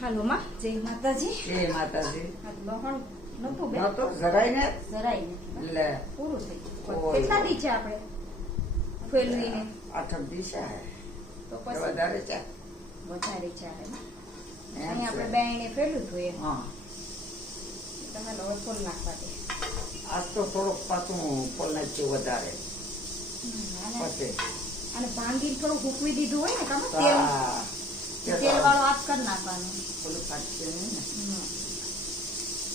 હાલો માં જય માતાજી. જય માતાજી. આ લહણ નતું બે નતો જરાય ને? જરાય ને. લે. પૂરું થઈ ગયું. કેટલા દી છે આપણે? ફેલવીને આઠમ દી છે તો પછી? વધારે ચા વધારે છે અહીં આપણે બે એને ફેલું હતું હા. તમારે હવે ફૂલ નાખવા દે. આજ તો થોડુંક પાછું પોલ નાખ્યું વધારે. પછી? અને ભાંગી થોડું હૂકવી દીધું હોય ને તમે તેલ હા. તે તો તેલ વાળો હાથ કરી નાખવાનો પેલું પાછું નહીં ને. હમ.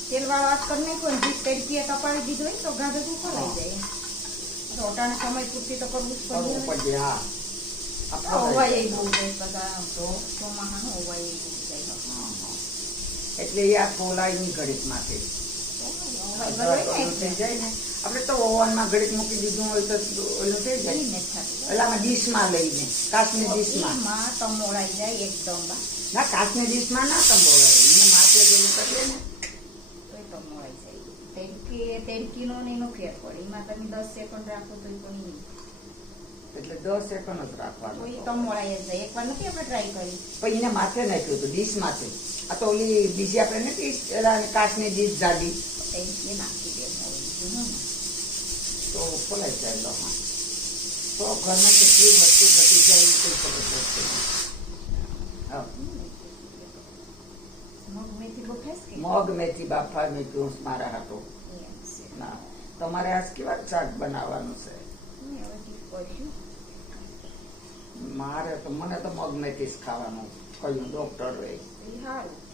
તેલ વાળો હાથ કરી નાખ્યો ને જીત તડકીએ તપાવી દીધું હોય તો ગાજર તું ખોલાઈ જાય રોટાના સમય પૂરતી તો કરવું જ પડે હા. આપણો હોવાય એ બહુ જાય બધા તો. ચોમાહાનું હોવાય એ બહુ જાય. એટલે એ આ ખોલાય નહીં ઘડીકમાંથી માટે આપણે તો ઓવનમાં ઘડીક મૂકી દીધું હોય તો ઓલું થઈ જાય. થતું. ડીશમાં લઈને કાચની ડીશમાં. તમોળાઈ જાય એકદમ બા. ના કાચની ડીશમાં ના સંભળાય એને માથે જેને કરીએ ને તોય કમવાય જાય. તેડકી- તેડકીનો ને એનો ફેર પડે. એમાં તમે દસ સેકન્ડ રાખો તો કોઈ નહીં. એટલે દસ સેકન્ડ જ રાખવાનું રાખવાનું તમોળાઈ જ જાય. એકવાર નથી આપણે ટ્રાય કરી પણ એને માથે નાખ્યું હતું ડીશ માથે આ તો ઓલી બીજી આપણે નથી કાચની ડીશ જાડી એ નાખી દે તો ખોલાઈ જાય લોમાં તો ઘરમાં કેટલી વસ્તુ ઘટી જાય એ કોઈ ખબર પડશે હા. મગ મેથી બાફા મૂક્યું મારા હાટું ના તમારે આજ કેવા શાક બનાવવાનું છે. મારે તો મને તો મગ મેથી જ ખાવાનું કહ્યું ડોક્ટર હોય. એ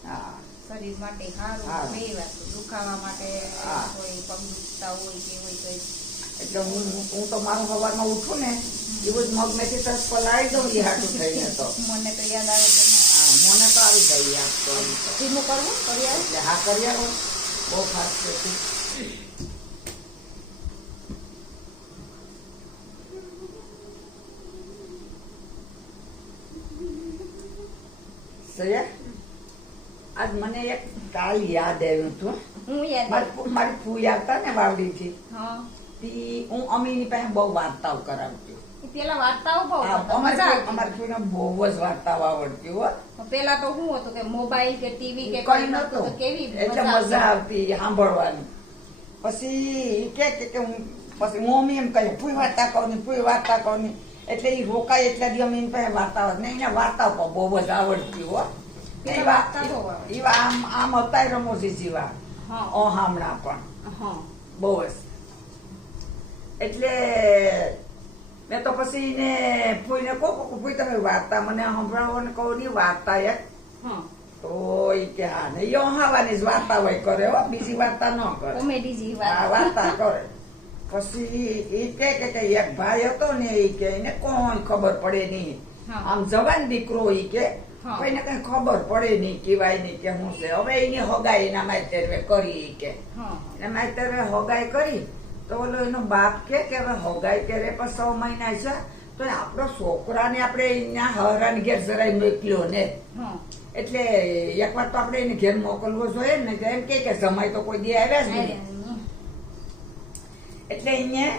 હા. શરીર માટે સારું. બે વસ્તુ દુખાવા માટે. કોઈ પગ દુખતા હોય કે હોય તો એટલે હું હું તો મારું સવારમાં ઉઠું ને એવું જ મગ મેથી તરફ પલાળી દઉં એ હાટું થઈને તો. મને તો યાદ આવે તો ના હા મને તો આવી જાય યાદ તો એમ તો. ધીમું કરવું કરી આવે એટલે હા કરી આવો બહુ ખાસ છે સયા આજ મને એક કાલ યાદ આવ્યું હતું હું યાદ મારી ફૂ- મારી ફૂઈ આવતા ને વાવડીથી હા તી હું અમીની પાસે બહુ વાર્તાઓ કરાવતી એ પેલા વાર્તાઓ બહુ અમારી ફૂઈને બહુ જ વાર્તાઓ આવડતી હો. પેલા તો શું હતું કે મોબાઈલ કે ટીવી કે કઈ નતું કેવી એટલે મજા આવતી? સાંભળવાની. પછી કે કે- હું પછી મમ્મી એમ કહે ફૂઈ વાર્તા કહો ને ફૂઈ વાર્તા કહો ને. એટલે એ રોકાય એટલા દી અમે એની પાસે વાર્તાઓ ને એને વાર્તાઓ પણ બહુ જ આવડતી હો. એ વાર્તા તો એવા આમ આમ હતા રમોજી જીવા. ઓ હામણા પણ. બહુ જ. એટલે મેં તો પછી એને ફૂઈને કહું કહું, ફૂઈ તમે વાર્તા મને સંભળાવો ને કહું ની વાર્તા એક. ઈ કે હા ને યો હાવાની જ વાર્તા હોય કરે હો બીજી વાર્તા ન કરે. કોમેડી જી વાર્તા કરે. પછી એ કે કે એક ભાઈ હતો ને એ કે એને કોણ ખબર પડે નહીં આમ જવાન દીકરો ઈ કે. કોઈને કઈ ખબર પડે નહીં કેવાય નહીં કે હું છે. હવે એની હગાઈ એના માયતેરવે કરી કે. એના માયતેરવે હગાઈ કરી. તો ઓલો એનો બાપ કે કે હવે હોગાઈ ત્યારે પણ સો મહિના છે તો આપણો છોકરાને આપણે અહીંયા હરાની ઘેર જરાય મોકલ્યો ને. એટલે એક વાર તો આપણે એને ઘેર મોકલવો જોઈએ ને એમ કે કે સમય તો કોઈ દે આવ્યા જ નહીં. એટલે અહીંયા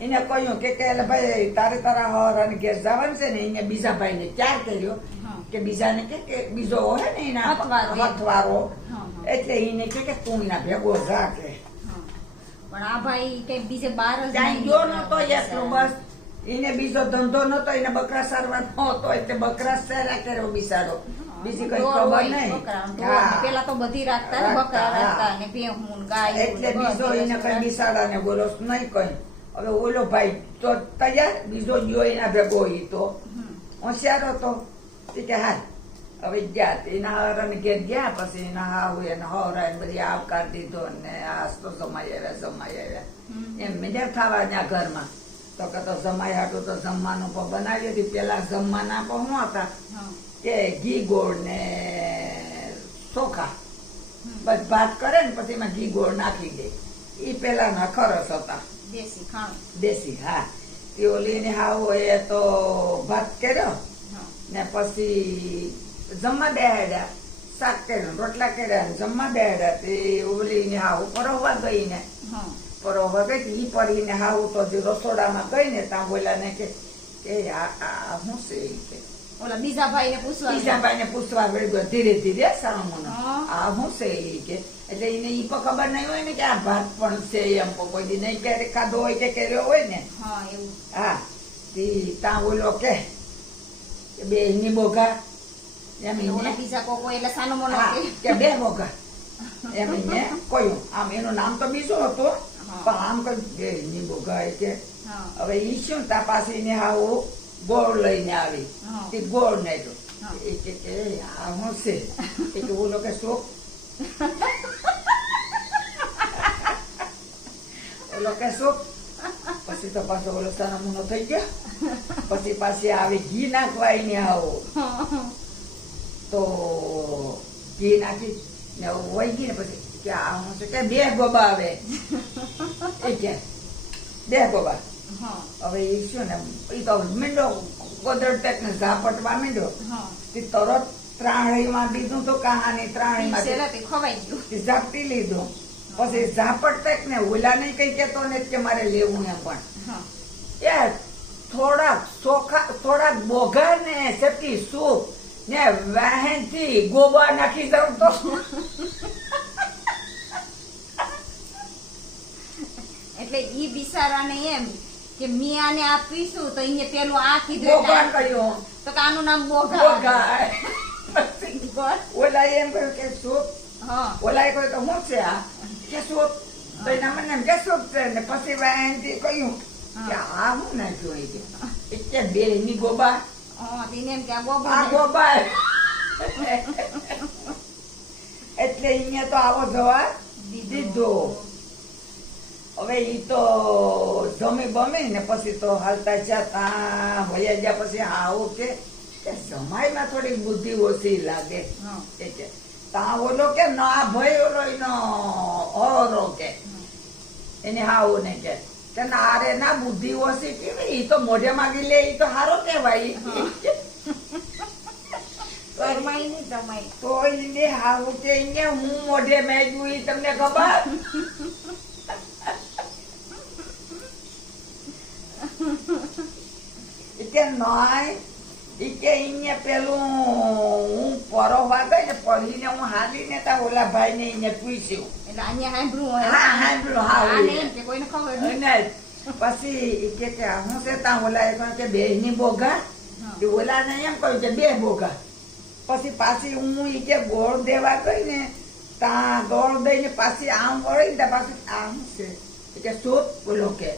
એને કહ્યું કે કે એટલે ભાઈ તારે તારા હરાની ઘેર જવાનું છે ને અહીંયા બીજા ભાઈને ત્યાર કર્યો. કે બીજાને કે બીજો હોય ને એના હથવારો. એટલે એને કે તું એના ભેગો જા કે. પણ આ ભાઈ કઈ બીજે બાર જ ગયો નતો એકલો બસ. એને બીજો ધંધો નતો એને બકરા સારવાર નતો એટલે બકરા સારા કર્યો બિચારો. બીજી કઈ ખબર નહીં. બકરા, ઢોર. હા. પેલા તો બધી રાખતા ને બકરા રાખતા ને ભેહું ને એટલે બીજો એને કઈ બિસાડા ને બોલો નહીં કઈ. હવે ઓલો ભાઈ તો તૈયાર બીજો ગયો એના ભેગો તો. હોશિયાર હતો. કે હાલ હવે ગયા એના હરણ ઘેર ગયા પછી એના હાવ એને હવરાય બધી આવકાર દીધો ને આ તો જમાઈ આવ્યા સમાઈ આવ્યા. એમ મેજર થવા ત્યાં ઘરમાં. તો કે તો જમાઈ હાટું તો જમવાનું પણ બનાવી હતી. પેલા જમવાના પણ શું હતા. હા. કે ઘી ગોળ ને ચોખા. બસ ભાત કરે ને પછી એમાં ઘી ગોળ નાખી દે. એ પેલાના ખરસ હતા. દેશી ખાણું. દેશી હા. તે ઓલી ને હાવ એ તો ભાત કર્યો. ને પછી જમવા બેહાડ્યા શાક કર્યું રોટલા કર્યા જમવા બેહાડ્યા તે ઓલી ને હાવ પરોવા ગઈ ને પરોવા ગઈ તી ઈ પરીને હાવ તો જે રસોડામાં ગઈ ને ત્યાં બોલ્યા ને કે કે આ શું છે કે. ઓલા બીજા ભાઈને પૂછવા બીજા ભાઈને પૂછવા વળગ્યો ધીરે ધીરે સામુનો. આ શું છે કે. એટલે એને ઈ પણ ખબર નહીં હોય ને કે આ ભાત પણ છે એમ કોઈ દી નહીં ક્યારે ખાધો હોય કે કર્યો હોય ને. હા એવું. હા. તી ત્યાં ઓલો કે બે એની બોઘા બીજા કોક એટલે સાનો મોનો કે. બે બોઘા એમ એને કહ્યું આમ એનું નામ તો બીજું હતો. પણ આમ કહ્યું બે એની કે. હવે ઈ શું? તા પાસે ને આવો ગોળ લઈને આવી. તે ગોળ નાખ્યો. જો એ કે કે આ હું છે? એ કે ઓલો કે શોખ ઓલો કે શોખ પછી તો પાછો ઓલો સાનો થઈ ગયો. પછી પાછી આવી ઘી નાખવાય ને આવો તો ઘી નાખી ને વહી ગઈ ને પછી કે આ શું છે કે બે ગોબા આવે. એ કે બે ગોબા. હવે એ શું ને એ તો મીંડો ગોદર પેક ને ઝાપટવા મીંડો. તે તરત ત્રાણીમાં દીધું તો કહાની ત્રાણીમાં ખવાઈ ગયું. ઝાપટી લીધું. પછી ઝાપટ પેક ને ઓલા નહીં કઈ કેતો ને કે મારે લેવું એમ પણ. હા. એ થોડાક સોખા થોડાક બોઘા ને સતી સૂપ ને વાહનથી ગોબા નાખી દઉં તો. એટલે ઈ બિચારાને એમ કે મિયાને આપીશું તો અહીંયા પેલું આ કીધું એટલે તો કાનું નામ બોગા ઓલા એમ કહ્યું કે સૂપ હા. ઓલા એ કહ્યું તો હું છે આ? કે સૂપ તો એના મને એમ કે સૂપ છે. ને પછી વાહનથી કહ્યું કે આ હું ના જોઈ કે એ કે બે ની ગોબા હા તેને એમ કે આ આ ગોબા ગોબા એટલે અહીંયા તો આવો જવા દીધો. હવે ઈ તો જમી બમી ને પછી તો હાલતા જતા ભયા ગયા પછી આવો કે સમાય જમાઈમાં થોડી બુદ્ધિ ઓછી લાગે. કે તા ઓલો કે ના ભાઈ ઓલો એનો ઓરો કે. એને હાવો ને કે. કે ના રે ના બુદ્ધિ ઓછી કેવી? ઈ તો મોઢે માગી લે તો હારો કહેવાય. તો એને કે એને હું મોઢે મેગ્યું ઈ તમને ખબર? કે નાય કે ઈને પેલું હું પરોવા ગઈ ને પડીને હું હાલીને તા ઓલા ભાઈને અહીંયા પૂછ્યું. એટલે અહીંયા સાંભળ્યું હોય હા, સાંભળ્યું, હા. એમ કે કોઈને ખબર નહીં પછી કે કે હું છે તા ઓલા એ કે બે ની બોગા. એ ઓલા ને એમ કહ્યું કે બે બોગા પછી પાછી હું ઈ કે ગોળ દેવા ગઈ ને તા ગોળ દઈને પાછી આમ વળી ને પાછી આમ છે કે સૂપ બોલો કે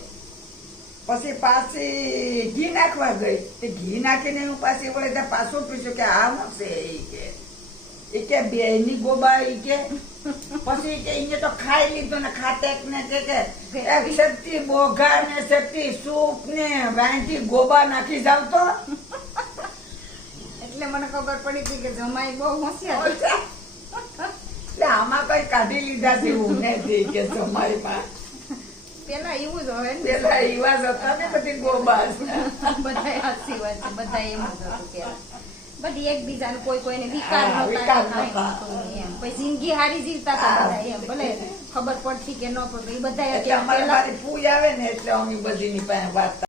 પછી પાછી ઘી નાખવા ગઈ તે ઘી નાખીને હું પાછી વળી ત્યાં પાછું પૂછ્યું કે આમ છે ઈ કે ઈ કે બે ની ગોબા એ કે પછી કે તો ખાઈ લીધું ને ખાતેક ને કે કે શક્તિ બોઘા ને શક્તિ સૂપ ને વાંચી ગોબા નાખી જાવ તો. એટલે મને ખબર પડી હતી કે જમાઈ બહુ હોશિયાર એટલે આમાં કઈ કાઢી લીધા જેવું થઈ કે સમયમાં પેલા એવું જ હોય ને. પેલા એવા જ હતા ને બધી ગોબા બધા હસી હોય બધા એમ જ હતું પેલા બધી એકબીજાને કોઈ કોઈને વિકાર એમ. પછી જિંદગી હારી જીવતા હતા બધા એમ ભલે ખબર પડતી કે ન પડતી એ બધા પૂજ આવે ને એટલે અમે બધીની પાસે વાત